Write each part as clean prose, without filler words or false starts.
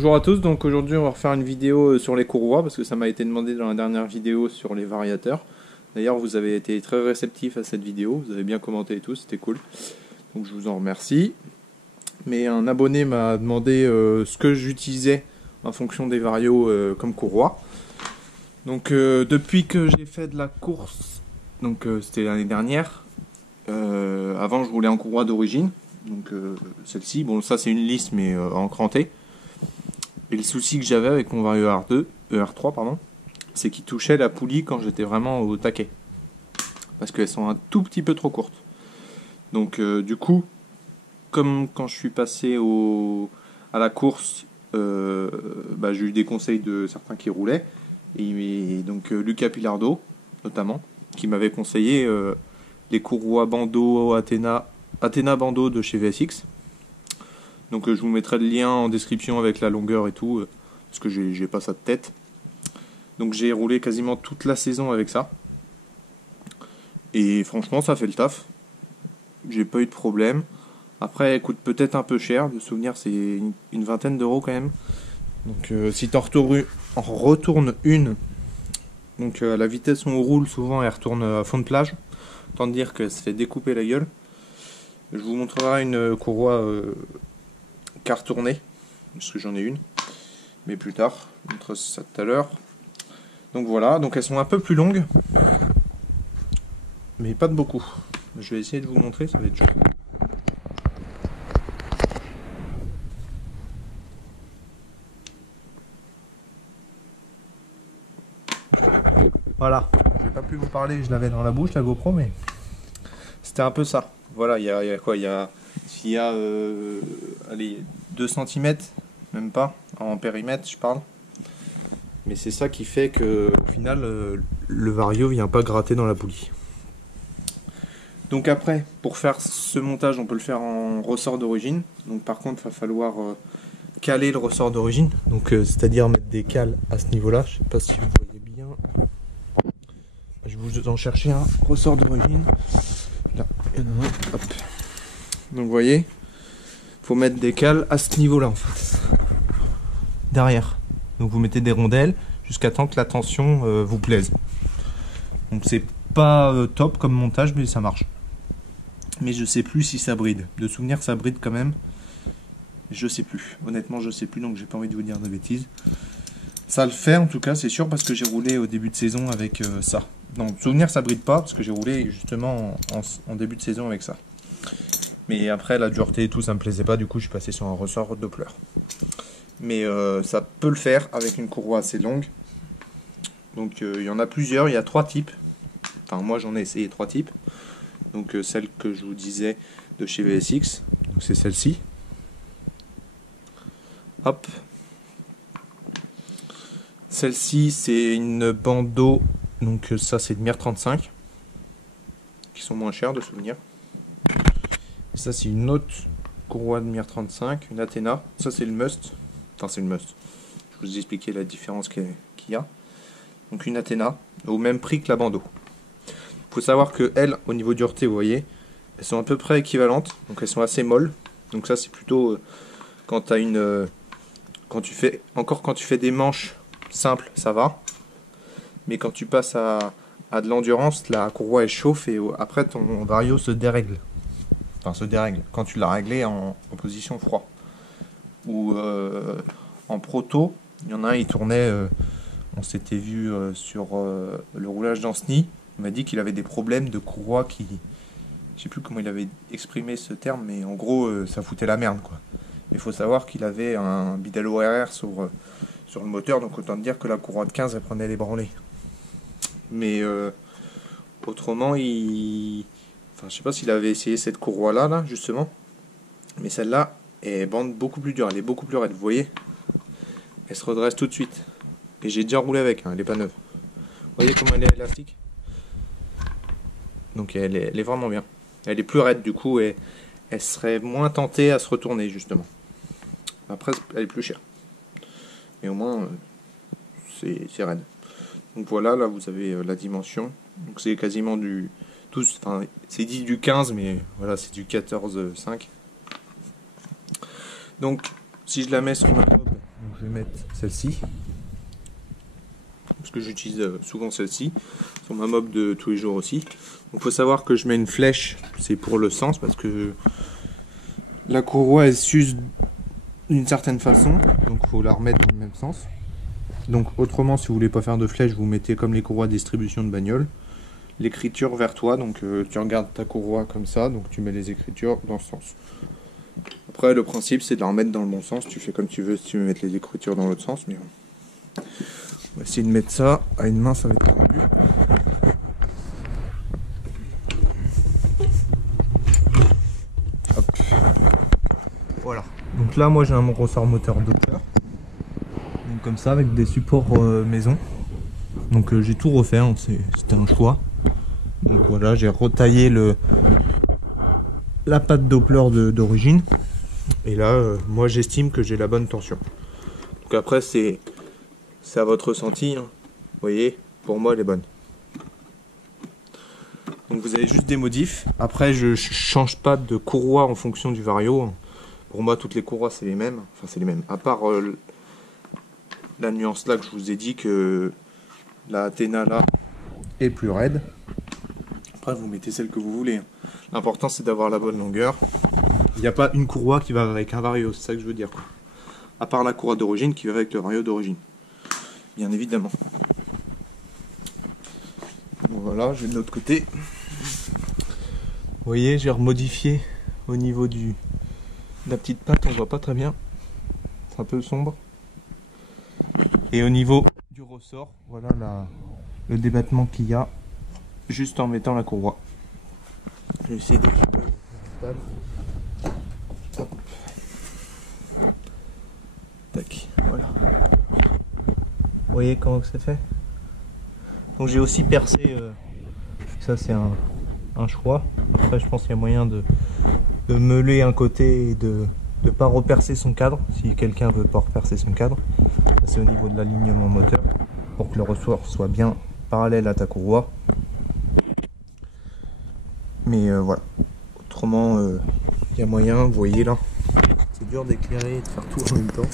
Bonjour à tous, donc aujourd'hui on va refaire une vidéo sur les courroies parce que ça m'a été demandé dans la dernière vidéo sur les variateurs. D'ailleurs vous avez été très réceptifs à cette vidéo, vous avez bien commenté et tout, c'était cool. Donc je vous en remercie. Mais un abonné m'a demandé ce que j'utilisais en fonction des varios comme courroie. Donc depuis que j'ai fait de la course, donc c'était l'année dernière, avant je roulais en courroie d'origine. Donc celle-ci, bon ça c'est une lisse mais encrantée. Et le souci que j'avais avec mon vario ER3 pardon, c'est qu'il touchait la poulie quand j'étais vraiment au taquet. Parce qu'elles sont un tout petit peu trop courtes. Donc du coup, comme quand je suis passé à la course, j'ai eu des conseils de certains qui roulaient. Et donc Lucas Pilardo, notamment, qui m'avait conseillé les courroies bandeau Athena bandeau de chez VSX. Donc je vous mettrai le lien en description avec la longueur et tout, parce que j'ai pas ça de tête. Donc j'ai roulé quasiment toute la saison avec ça. Et franchement ça fait le taf. J'ai pas eu de problème. Après elle coûte peut-être un peu cher, de souvenir c'est une vingtaine d'euros quand même. Donc si tu en retournes une, donc à la vitesse où on roule souvent elle retourne à fond de plage. Autant dire qu'elle se fait découper la gueule. Je vous montrerai une courroie quart tournée, parce que j'en ai une, mais plus tard, je vous montrerai ça tout à l'heure. Donc voilà, donc elles sont un peu plus longues, mais pas de beaucoup. Je vais essayer de vous montrer, ça va être chaud. Voilà, j'ai pas pu vous parler, je l'avais dans la bouche la GoPro, mais c'était un peu ça. Voilà, il y a quoi, il y a allez, 2 cm, même pas, en périmètre je parle. Mais c'est ça qui fait que au final le vario vient pas gratter dans la poulie. Donc après, pour faire ce montage, on peut le faire en ressort d'origine. Donc par contre, il va falloir caler le ressort d'origine. Donc c'est-à-dire mettre des cales à ce niveau-là. Je sais pas si vous voyez bien. Je vais vous en chercher un ressort d'origine. Là, il y en a un. Hop. Donc vous voyez, faut mettre des cales à ce niveau-là en fait. Derrière. Donc vous mettez des rondelles jusqu'à temps que la tension vous plaise. Donc c'est pas top comme montage, mais ça marche. Mais je sais plus si ça bride. De souvenir ça bride quand même. Je sais plus. Honnêtement je sais plus, donc j'ai pas envie de vous dire de bêtises. Ça le fait en tout cas, c'est sûr, parce que j'ai roulé au début de saison avec ça. Donc souvenir ça bride pas, parce que j'ai roulé justement en début de saison avec ça. Mais après la dureté et tout ça me plaisait pas, du coup je suis passé sur un ressort Doppler. Mais ça peut le faire avec une courroie assez longue. Donc il y en a plusieurs, il y a 3 types. Enfin moi j'en ai essayé 3 types. Donc celle que je vous disais de chez VSX, c'est celle-ci. Hop. Celle-ci c'est une bandeau, donc ça c'est de MIR35. Qui sont moins chers de souvenir. Et ça c'est une autre courroie de MIR35, une Athena. Ça c'est le must. Enfin c'est le must. Je vous ai expliqué la différence qu'il y a. Donc une Athena, au même prix que la bandeau. Il faut savoir que elles, au niveau dureté, vous voyez, elles sont à peu près équivalentes. Donc elles sont assez molles. Donc ça c'est plutôt quand tu as quand tu fais des manches simples, ça va. Mais quand tu passes à de l'endurance, la courroie elle chauffe et après ton vario se dérègle. Enfin se dérègle. Quand tu l'as réglé en position froid. Ou en proto, il y en a un, il tournait, on s'était vu sur le roulage d'Anceny, il m'a dit qu'il avait des problèmes de courroie qui, je sais plus comment il avait exprimé ce terme, mais en gros ça foutait la merde quoi. Il faut savoir qu'il avait un Bidalo RR sur le moteur, donc autant dire que la courroie de 15 elle prenait les branlées. Mais autrement enfin je sais pas s'il avait essayé cette courroie là justement, mais celle-là elle bande beaucoup plus dure, elle est beaucoup plus raide, vous voyez, elle se redresse tout de suite. Et j'ai déjà roulé avec, hein, elle est pas neuve. Vous voyez comment elle est élastique. Donc elle est vraiment bien. Elle est plus raide du coup et elle serait moins tentée à se retourner justement. Après elle est plus chère. Mais au moins c'est raide. Donc voilà, là vous avez la dimension. Donc c'est quasiment enfin c'est dit du 15 mais voilà c'est du 14,5. Donc si je la mets sur ma mob, je vais mettre celle-ci. Parce que j'utilise souvent celle-ci. Sur ma mob de tous les jours aussi. Donc il faut savoir que je mets une flèche, c'est pour le sens, parce que la courroie elle s'use d'une certaine façon. Donc il faut la remettre dans le même sens. Donc autrement, si vous voulez pas faire de flèche, vous mettez comme les courroies de distribution de bagnole. L'écriture vers toi, donc tu regardes ta courroie comme ça, donc tu mets les écritures dans ce sens. Après le principe c'est de la remettre dans le bon sens, tu fais comme tu veux si tu veux mettre les écritures dans l'autre sens, mais on va essayer de mettre ça, à une main ça va être tendu. Hop. Voilà, donc là moi j'ai un ressort moteur Doppler, donc comme ça avec des supports maison, donc j'ai tout refait, hein, c'était un choix. Donc voilà, j'ai retaillé la patte Doppler d'origine. Et là, moi j'estime que j'ai la bonne tension. Donc après, c'est à votre ressenti. Hein. Vous voyez, pour moi, elle est bonne. Donc vous avez juste des modifs. Après, je change pas de courroie en fonction du vario. Pour moi, toutes les courroies, c'est les mêmes. Enfin, c'est les mêmes. À part la nuance là que je vous ai dit que la Athena là est plus raide. Après, vous mettez celle que vous voulez. L'important, c'est d'avoir la bonne longueur. Il n'y a pas une courroie qui va avec un vario, c'est ça que je veux dire. Quoi. À part la courroie d'origine qui va avec le vario d'origine. Bien évidemment. Bon, voilà, je vais de l'autre côté. Vous voyez, j'ai remodifié au niveau de la petite patte, on voit pas très bien. C'est un peu sombre. Et au niveau du ressort, voilà le débattement qu'il y a. Juste en mettant la courroie. Je vais essayer d'équiper. Tac, voilà. Vous voyez comment c'est fait? Donc j'ai aussi percé, ça c'est un choix. Après je pense qu'il y a moyen de meuler un côté et de ne pas repercer son cadre, si quelqu'un veut pas repercer son cadre. C'est au niveau de l'alignement moteur, pour que le ressort soit bien parallèle à ta courroie. Mais voilà, autrement il y a moyen, vous voyez là, c'est dur d'éclairer et de faire tout en même temps.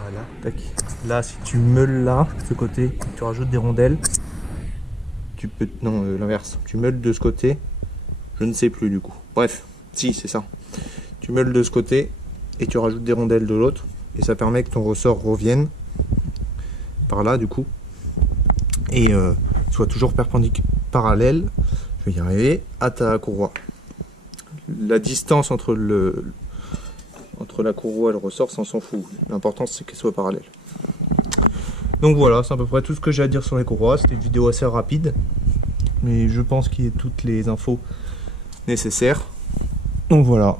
Voilà, tac. Là si tu meules là, ce côté, tu rajoutes des rondelles, tu peux, non l'inverse, tu meules de ce côté, je ne sais plus du coup, bref, si c'est ça, tu meules de ce côté et tu rajoutes des rondelles de l'autre, et ça permet que ton ressort revienne par là du coup, et soit toujours perpendiculaire, parallèle, je vais y arriver, à ta courroie. La distance entre la courroie et le ressort, ça on s'en fout. L'important c'est qu'elle soit parallèle. Donc voilà, c'est à peu près tout ce que j'ai à dire sur les courroies. C'était une vidéo assez rapide, mais je pense qu'il y a toutes les infos nécessaires. Donc voilà.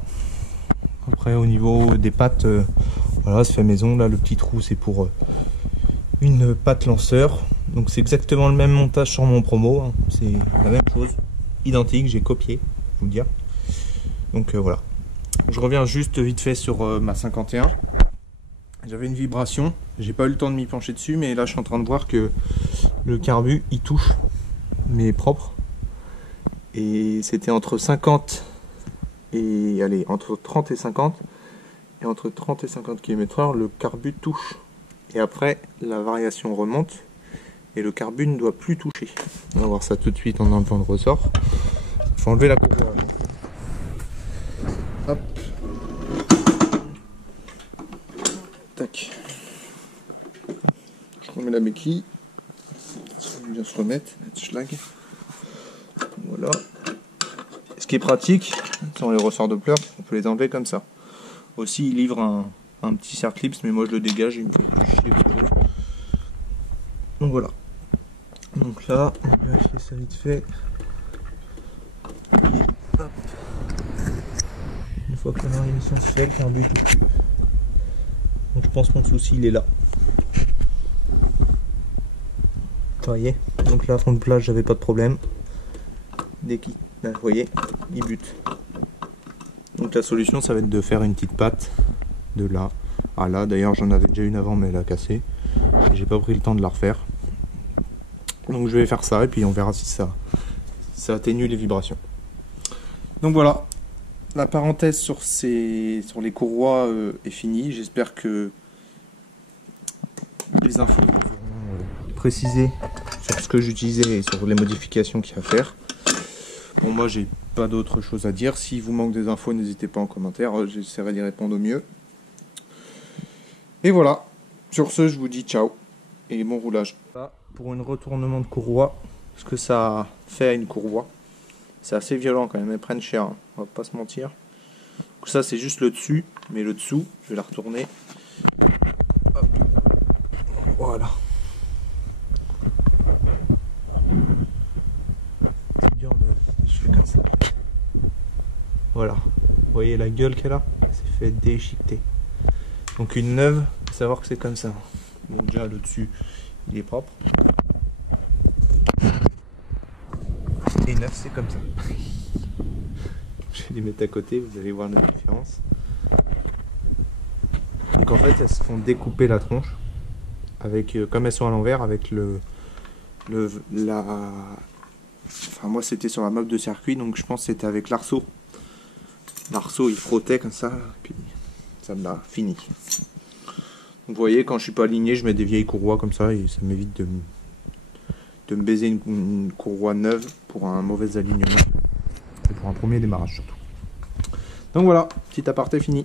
Après au niveau des pattes, voilà, c'est fait maison. Là le petit trou c'est pour une patte lanceur. Donc c'est exactement le même montage sur mon promo, hein. C'est la même chose, identique, j'ai copié, je vous dire. Donc voilà. Je reviens juste vite fait sur ma 51. J'avais une vibration, j'ai pas eu le temps de m'y pencher dessus, mais là je suis en train de voir que le carbu il touche, mais propre. Et c'était entre 50 et allez, entre 30 et 50, et entre 30 et 50 km/h le carbu touche. Et après la variation remonte et le carbu ne doit plus toucher. On va voir ça tout de suite en enlevant le ressort. Il faut enlever la courroie. Hop. Tac. Je remets la béquille. Ça va bien se remettre. Schlag. Voilà. Ce qui est pratique, sur les ressorts Doppler, on peut les enlever comme ça. Aussi, il livre un petit cerclips, mais moi je le dégage, il me fait plus chier. Donc voilà. Donc là, on va vérifier ça vite fait. Et hop. Une fois que la variation se fait, le carbu touche plus. Donc je pense que mon souci il est là. Vous voyez. Donc là, fond de plage, j'avais pas de problème. Dès qu'il, là, vous voyez, il bute. Donc la solution, ça va être de faire une petite patte de là à là. D'ailleurs, j'en avais déjà une avant, mais elle a cassé. J'ai pas pris le temps de la refaire. Donc je vais faire ça et puis on verra si ça atténue les vibrations. Donc voilà, la parenthèse sur les courroies est finie. J'espère que les infos vous seront précisées sur ce que j'utilisais et sur les modifications qu'il y a à faire. Bon, moi j'ai pas d'autre chose à dire. S'il vous manque des infos, n'hésitez pas en commentaire, j'essaierai d'y répondre au mieux. Et voilà, sur ce je vous dis ciao et bon roulage. Pour un retournement de courroie, ce que ça fait à une courroie, c'est assez violent quand même, elles prennent cher, hein. On va pas se mentir. Donc ça c'est juste le dessus, mais le dessous, je vais la retourner. Hop. Voilà. C'est dur de... Je fais comme ça. Voilà. Vous voyez la gueule qu'elle a? Elle s'est fait déchiqueter. Donc une neuve, faut savoir que c'est comme ça. Bon, déjà le dessus, il est propre. Et neuf, c'est comme ça. Je vais les mettre à côté, vous allez voir la différence. Donc en fait, elles se font découper la tronche avec, comme elles sont à l'envers, avec enfin moi c'était sur la mob de circuit, donc je pense que c'était avec l'arceau. L'arceau il frottait comme ça, puis ça me l'a fini. Donc vous voyez, quand je suis pas aligné, je mets des vieilles courroies comme ça et ça m'évite de me baiser une courroie neuve pour un mauvais alignement. Et pour un premier démarrage surtout. Donc voilà, petit aparté fini.